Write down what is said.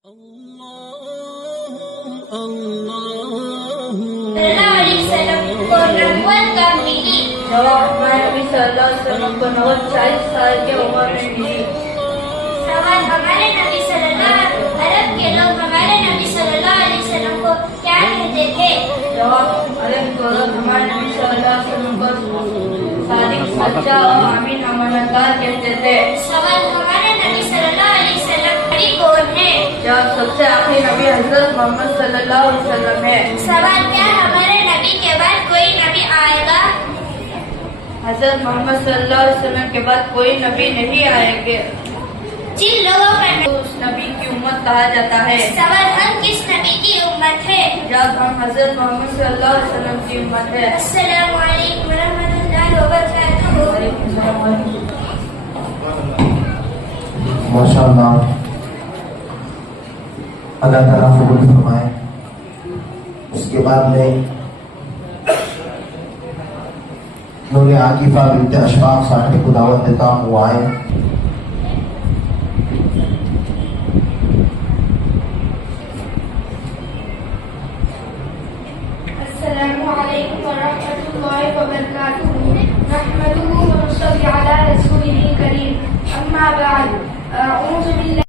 को नबूवत कब मिली? जवाब, हमारे नबी सल्लल्लाहु अलैहि वसल्लम को नबूवत 40 साल की उम्र में मिली। सवाल, हमारे नबी सल्लल्लाहु अरब के लोग हमारे नबी सल्लल्लाहु अलैहि वसल्लम को क्या कहते थे? जवाब, अरब के लोग हमारे नबी सल्लल्लाहु अलैहि वसल्लम को सादिक, सच्चा और अमीन अमानतदार कहते थे। सवाल, हमारे नबी सल्लल्लाहु अलैहि वसल्लम आखिरी कौन है? जवाब, सबसे आखिरी नबी हजरत मोहम्मद सल्लल्लाहु अलैहि वसल्लम है। सवाल, क्या हमारे नबी के बाद कोई नबी आएगा? हजरत मोहम्मद सल्लल्लाहु अलैहि वसल्लम के बाद कोई नबी नहीं आएंगे। जिन लोगों का उस नबी की उम्मत कहा जाता है। सवाल, हम किस नबी की उम्मत है? जब हम हजरत मोहम्मद सल्लल्लाहु अलैहि वसल्लम की उम्मत है। अस्सलामु अलैकुम व रहमतुल्लाहि व बरकातुहू। माशाअल्लाह, अल्लाह ताला कबूल फरमाए। उसके बाद में नूरे आकिफा बिन्त अशफाक साहब को दावत देता हुआ है। अस्सलामु अलैकुम व रहमतुल्लाहि व बरकातुहू। नहमदुहु व नुसल्ली अला रसूलिल करीम। अम्मा बाद, अऊज़ु बिल्लाहि